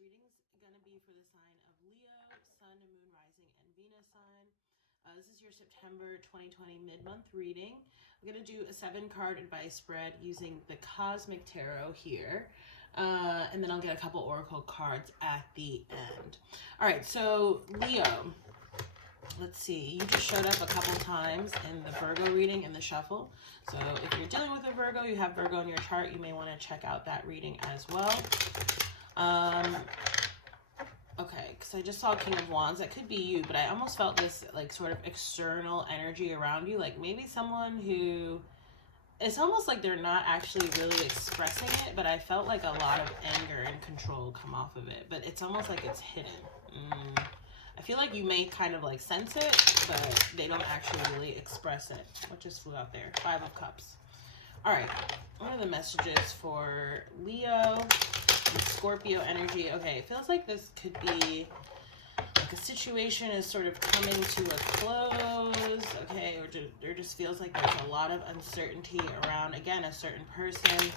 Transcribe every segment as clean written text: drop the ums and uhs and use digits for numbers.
reading is going to be for the sign of Leo, Sun, Moon, Rising, and Venus sign. This is your September 2020 mid-month reading. I'm going to do a 7-card advice spread using the Cosmic Tarot here. And then I'll get a couple oracle cards at the end. All right, so Leo, let's see. You just showed up a couple times in the Virgo reading in the shuffle. So if you're dealing with a Virgo, you have Virgo in your chart, you may want to check out that reading as well. Okay, because I just saw King of Wands. That could be you, but I almost felt this like sort of external energy around you, like maybe someone who, it's almost like they're not actually really expressing it, but I felt like a lot of anger and control come off of it, but it's almost like it's hidden. I feel like you may kind of like sense it, but they don't actually really express it. What just flew out there? 5 of Cups. All right, what are the messages for Leo and Scorpio energy? Okay, it feels like this could be like a situation is sort of coming to a close, okay, or there just feels like there's a lot of uncertainty around, again, a certain person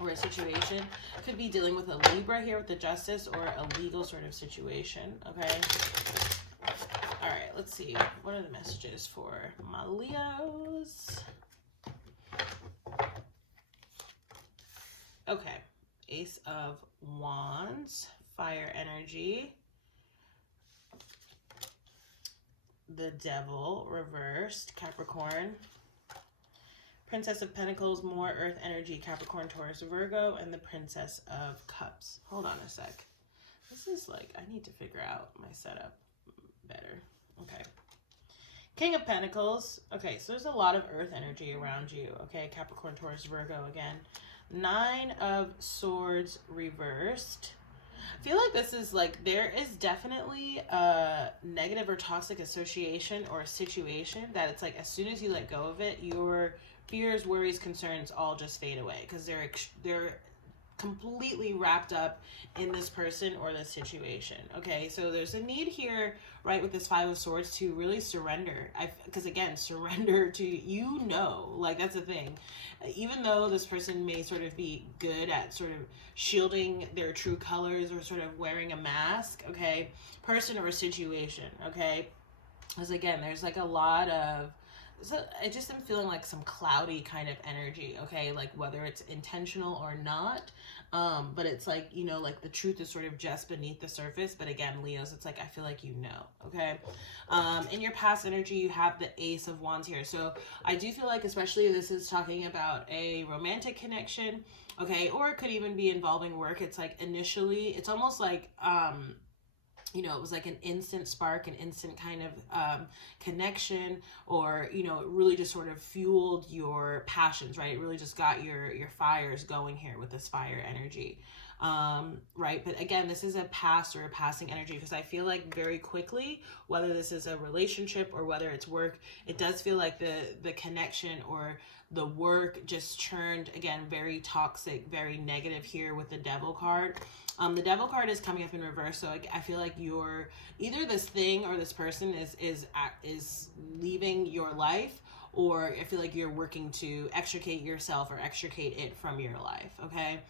or a situation. Could be dealing with a Libra here with the Justice, or a legal sort of situation, okay? All right, let's see. What are the messages for my Leos? Okay, Ace of Wands, fire energy. The Devil, reversed, Capricorn. Princess of Pentacles, more earth energy, Capricorn, Taurus, Virgo, and the Princess of Cups. Hold on a sec. This is like, I need to figure out my setup better. Okay. King of Pentacles. Okay, so there's a lot of earth energy around you. Okay, Capricorn, Taurus, Virgo again. 9 of Swords, reversed. I feel like this is like, there is definitely a negative or toxic association or a situation that it's like as soon as you let go of it, your fears, worries, concerns all just fade away because they're completely wrapped up in this person or this situation. Okay, so there's a need here, right, with this 5 of Swords to really surrender. Because again, surrender to, you know, like that's the thing. Even though this person may sort of be good at sort of shielding their true colors or sort of wearing a mask, okay, person or situation, okay, because again, there's like a lot of, so I just am feeling like some cloudy kind of energy, okay, like whether it's intentional or not, but it's like, you know, like the truth is sort of just beneath the surface. But again, Leos, it's like I feel like you know, okay. In your past energy, you have the Ace of Wands here, so I do feel like especially this is talking about a romantic connection, okay, or it could even be involving work. It's like initially, it's almost like you know, it was like an instant spark, an instant kind of connection, or, you know, it really just sort of fueled your passions, right? It really just got your fires going here with this fire energy, right? But again, this is a past or a passing energy, because I feel like very quickly, whether this is a relationship or whether it's work, it does feel like the connection or the work just churned, again, very toxic, very negative here with the Devil card. The Devil card is coming up in reverse, so I feel like you're either this thing or this person is leaving your life, or I feel like you're working to extricate yourself or extricate it from your life, okay?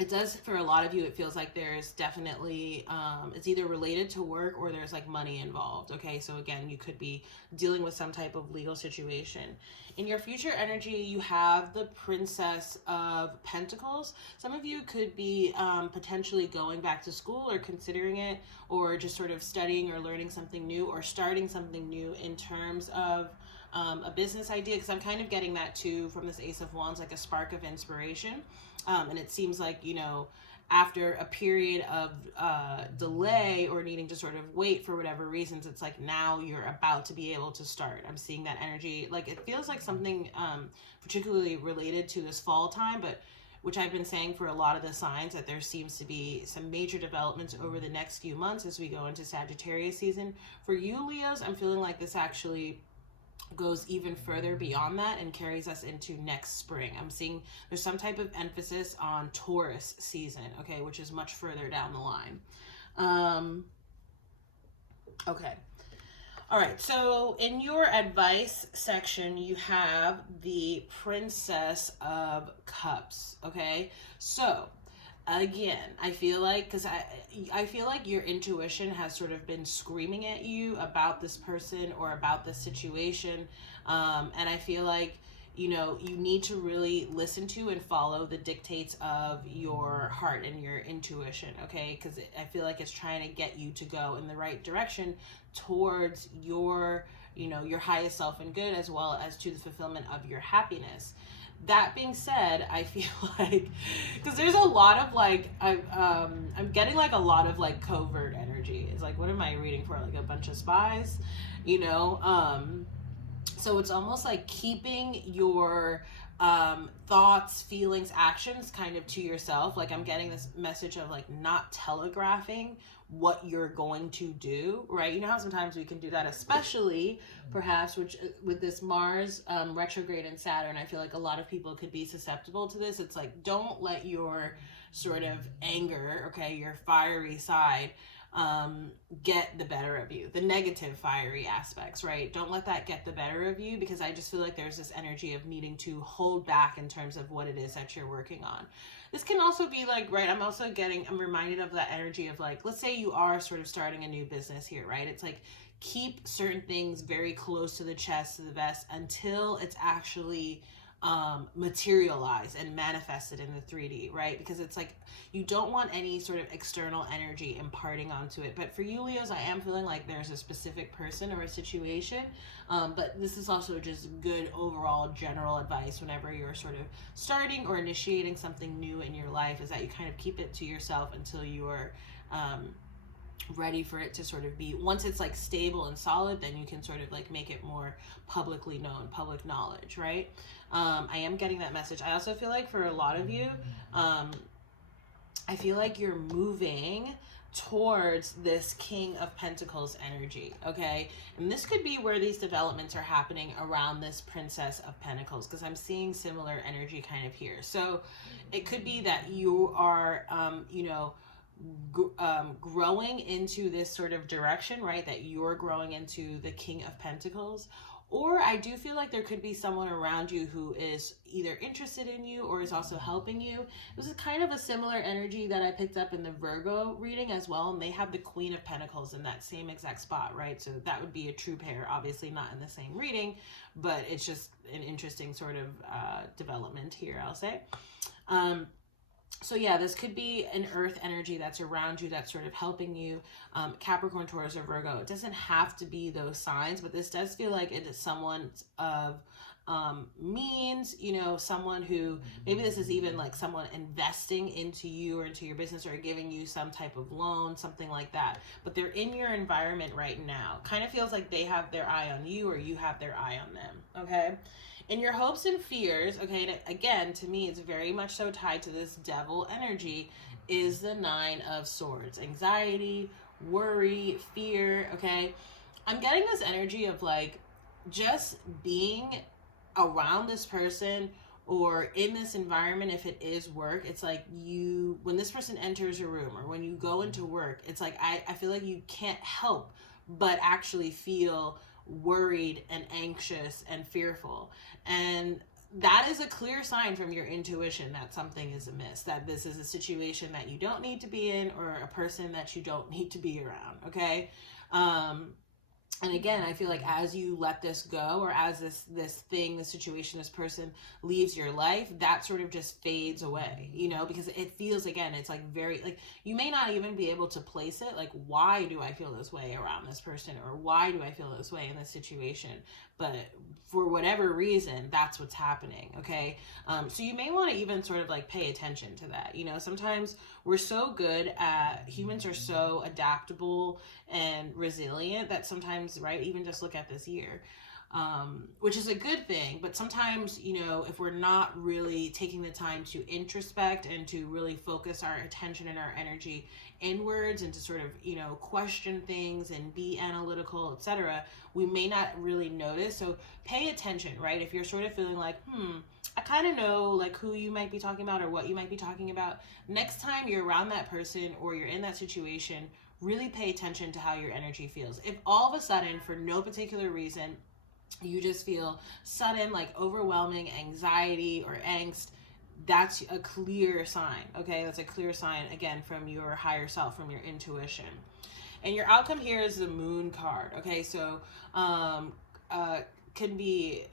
It does, for a lot of you, it feels like there's definitely, it's either related to work or there's like money involved, okay? So again, you could be dealing with some type of legal situation. In your future energy, you have the Princess of Pentacles. Some of you could be potentially going back to school or considering it, or just sort of studying or learning something new or starting something new in terms of a business idea, because I'm kind of getting that too from this Ace of Wands, like a spark of inspiration. And it seems like, you know, after a period of delay or needing to sort of wait for whatever reasons, it's like now you're about to be able to start. I'm seeing that energy. Like it feels like something particularly related to this fall time, but which I've been saying for a lot of the signs, that there seems to be some major developments over the next few months as we go into Sagittarius season. For you, Leos, I'm feeling like this actually goes even further beyond that and carries us into next spring. I'm seeing there's some type of emphasis on Taurus season, okay, which is much further down the line. Okay. All right, so in your advice section, you have the Princess of Cups, okay? So again, I feel like, because I feel like your intuition has sort of been screaming at you about this person or about this situation, and I feel like, you know, you need to really listen to and follow the dictates of your heart and your intuition, okay? Because I feel like it's trying to get you to go in the right direction towards your, you know, your highest self and good, as well as to the fulfillment of your happiness. That being said, I feel like, because there's a lot of like, I'm getting like a lot of like covert energy. It's like, what am I reading for? Like a bunch of spies, you know? So it's almost like keeping your thoughts, feelings, actions kind of to yourself. Like I'm getting this message of like not telegraphing what you're going to do, right? You know how sometimes we can do that, especially perhaps which with this Mars retrograde in Saturn. I feel like a lot of people could be susceptible to this. It's like, don't let your sort of anger, okay, your fiery side, get the better of you, the negative fiery aspects, right? Don't let that get the better of you, because I just feel like there's this energy of needing to hold back in terms of what it is that you're working on. This can also be like, right, I'm reminded of that energy of like, let's say you are sort of starting a new business here, right? It's like, keep certain things very close to the chest, to the vest, until it's actually materialized and manifested in the 3D, right? Because it's like, you don't want any sort of external energy imparting onto it. But for you, Leos, I am feeling like there's a specific person or a situation, but this is also just good overall general advice whenever you're sort of starting or initiating something new in your life, is that you kind of keep it to yourself until you're ready for it to sort of be, once it's like stable and solid, then you can sort of like make it more publicly known, public knowledge, right? I am getting that message. I also feel like for a lot of you, I feel like you're moving towards this King of Pentacles energy, okay? And this could be where these developments are happening around this Princess of Pentacles, because I'm seeing similar energy kind of here. So it could be that you are, you know, growing into this sort of direction, right? That you're growing into the King of Pentacles. Or I do feel like there could be someone around you who is either interested in you or is also helping you. This is kind of a similar energy that I picked up in the Virgo reading as well. And they have the Queen of Pentacles in that same exact spot, right? So that would be a true pair, obviously not in the same reading, but it's just an interesting sort of development here, I'll say. So yeah, this could be an earth energy that's around you, that's sort of helping you. Capricorn, Taurus, or Virgo. It doesn't have to be those signs, but this does feel like it is someone of means, you know, someone who, maybe this is even like someone investing into you or into your business, or giving you some type of loan, something like that. But they're in your environment right now. Kind of feels like they have their eye on you, or you have their eye on them, okay? In your hopes and fears, okay, and again, to me, it's very much so tied to this devil energy, is the Nine of Swords. Anxiety, worry, fear, okay? I'm getting this energy of like, just being around this person or in this environment, if it is work, it's like you, when this person enters a room or when you go into work, it's like, I feel like you can't help but actually feel worried and anxious and fearful. And that is a clear sign from your intuition that something is amiss, that this is a situation that you don't need to be in, or a person that you don't need to be around, okay? And again, I feel like as you let this go, or as this thing, this situation, this person leaves your life, that sort of just fades away, you know, because it feels, again, it's like very, like, you may not even be able to place it, like, why do I feel this way around this person, or why do I feel this way in this situation? But for whatever reason, that's what's happening, okay? So you may want to even sort of like pay attention to that. You know, sometimes we're so good at, humans are so adaptable and resilient that sometimes, right, even just look at this year, which is a good thing. But sometimes, you know, if we're not really taking the time to introspect and to really focus our attention and our energy inwards, and to sort of, you know, question things and be analytical, etc., we may not really notice. So pay attention, right? If you're sort of feeling like, I kind of know like who you might be talking about or what you might be talking about, next time you're around that person or you're in that situation, really pay attention to how your energy feels. If all of a sudden, for no particular reason, you just feel sudden, like overwhelming anxiety or angst, that's a clear sign, okay? That's a clear sign, again, from your higher self, from your intuition. And your outcome here is the Moon card, okay? So can be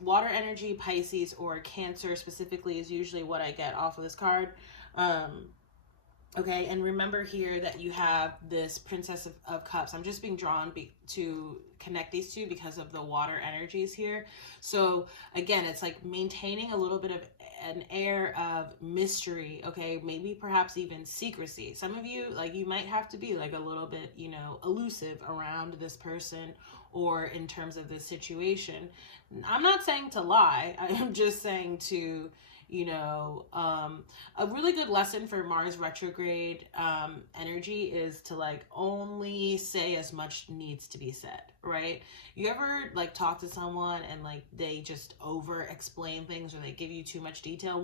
water energy, Pisces, or Cancer specifically is usually what I get off of this card. Okay, and remember here that you have this Princess of Cups. I'm just being drawn to connect these two because of the water energies here. So again, it's like maintaining a little bit of an air of mystery, okay? Maybe perhaps even secrecy. Some of you, like, you might have to be like a little bit, you know, elusive around this person or in terms of this situation. I'm not saying to lie. I'm just saying to, you know, a really good lesson for Mars retrograde energy is to like only say as much needs to be said, right? You ever like talk to someone and like they just over explain things or they give you too much detail?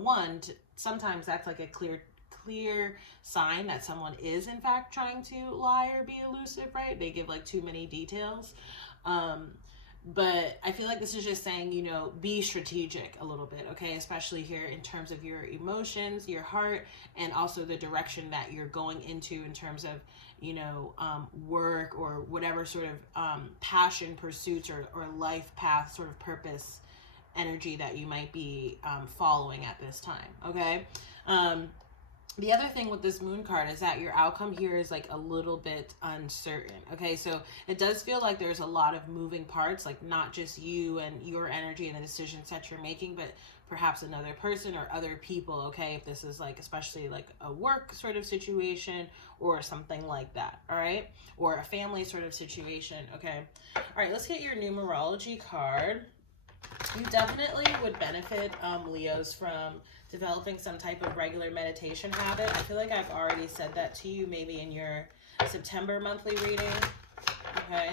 Sometimes that's like a clear sign that someone is in fact trying to lie or be elusive, right? They give like too many details. But I feel like this is just saying, you know, be strategic a little bit, okay? Especially here in terms of your emotions, your heart, and also the direction that you're going into in terms of, you know, work or whatever sort of passion pursuits or life path sort of purpose energy that you might be following at this time, okay? The other thing with this Moon card is that your outcome here is like a little bit uncertain. Okay, so it does feel like there's a lot of moving parts, like not just you and your energy and the decisions that you're making, but perhaps another person or other people. Okay, if this is like especially like a work sort of situation or something like that. All right, or a family sort of situation. Okay, all right, let's get your numerology card. You definitely would benefit, Leos, from developing some type of regular meditation habit. I feel like I've already said that to you maybe in your September monthly reading. Okay.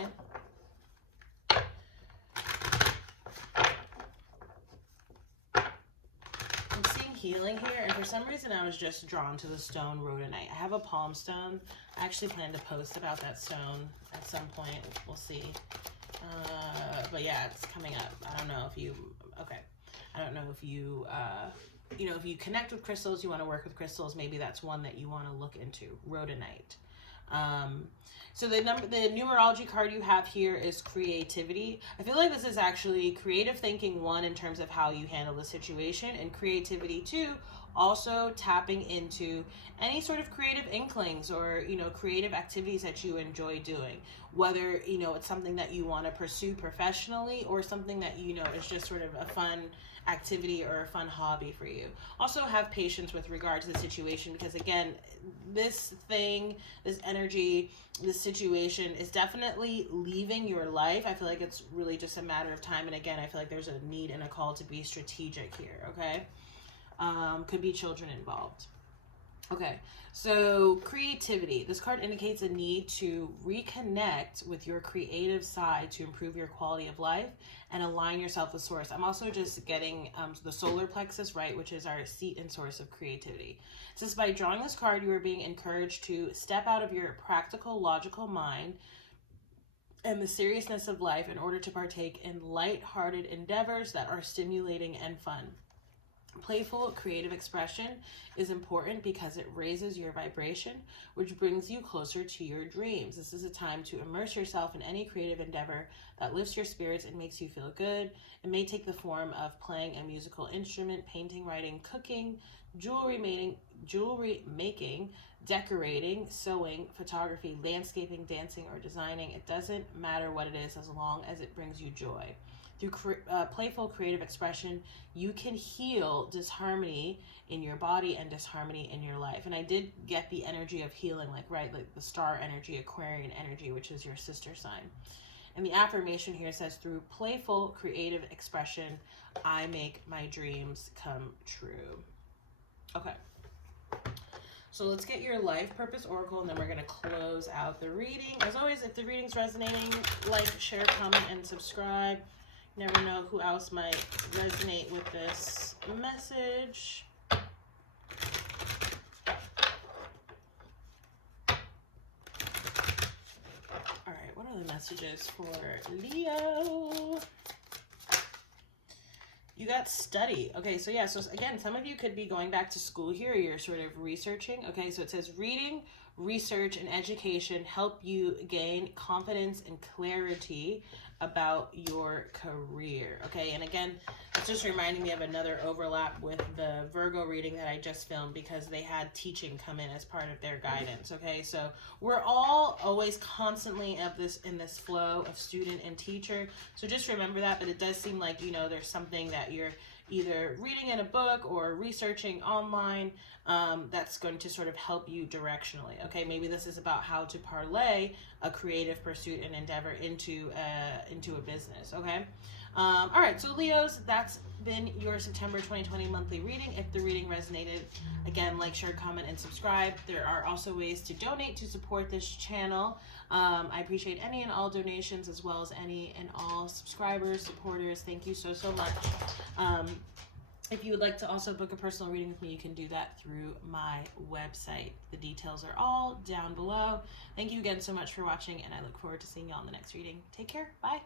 I'm seeing healing here, and for some reason I was just drawn to the stone rhodonite. I have a palm stone. I actually plan to post about that stone at some point. We'll see. But yeah, it's coming up. I don't know if you, okay. I don't know if you, you know, if you connect with crystals, you want to work with crystals, maybe that's one that you want to look into, rhodonite. So the numerology card you have here is creativity. I feel like this is actually creative thinking, one, in terms of how you handle the situation, and creativity, two, also tapping into any sort of creative inklings or, you know, creative activities that you enjoy doing, whether, you know, it's something that you want to pursue professionally or something that, you know, is just sort of a fun activity or a fun hobby for you. Also have patience with regard to the situation, because again, this thing, this energy, this situation is definitely leaving your life. I feel like it's really just a matter of time, and again, I feel like there's a need and a call to be strategic here. Okay, could be children involved. Okay, so creativity. This card indicates a need to reconnect with your creative side to improve your quality of life and align yourself with source. I'm also just getting the solar plexus, right, which is our seat and source of creativity. It says by drawing this card, you are being encouraged to step out of your practical, logical mind and the seriousness of life in order to partake in light-hearted endeavors that are stimulating and fun. Playful creative expression is important because it raises your vibration, which brings you closer to your dreams. This is a time to immerse yourself in any creative endeavor that lifts your spirits and makes you feel good. It may take the form of playing a musical instrument, painting, writing, cooking, jewelry making, decorating, sewing, photography, landscaping, dancing, or designing. It doesn't matter what it is as long as it brings you joy. Through playful creative expression, you can heal disharmony in your body and disharmony in your life. And I did get the energy of healing, like the star energy, Aquarian energy, which is your sister sign. And the affirmation here says, through playful creative expression, I make my dreams come true. Okay. So let's get your life purpose oracle, and then we're going to close out the reading. As always, if the reading's resonating, like, share, comment, and subscribe. Never know who else might resonate with this message. All right, what are the messages for Leo? You got study. Okay, so yeah, so again, some of you could be going back to school here. You're sort of researching. Okay, so it says reading, research, and education help you gain confidence and clarity about your career. Okay, and again, it's just reminding me of another overlap with the Virgo reading that I just filmed, because they had teaching come in as part of their guidance. Okay, so we're all always constantly in this flow of student and teacher. So just remember that. But it does seem like, you know, there's something that you're either reading in a book or researching online that's going to sort of help you directionally. Okay, maybe this is about how to parlay a creative pursuit and endeavor into a business. Okay. All right, so Leos, that's been your September 2020 monthly reading. If the reading resonated, again, like, share, comment, and subscribe. There are also ways to donate to support this channel. I appreciate any and all donations, as well as any and all subscribers, supporters. Thank you so much. If you would like to also book a personal reading with me, you can do that through my website. The details are all down below. Thank you again so much for watching, and I look forward to seeing you on the next reading. Take care. Bye.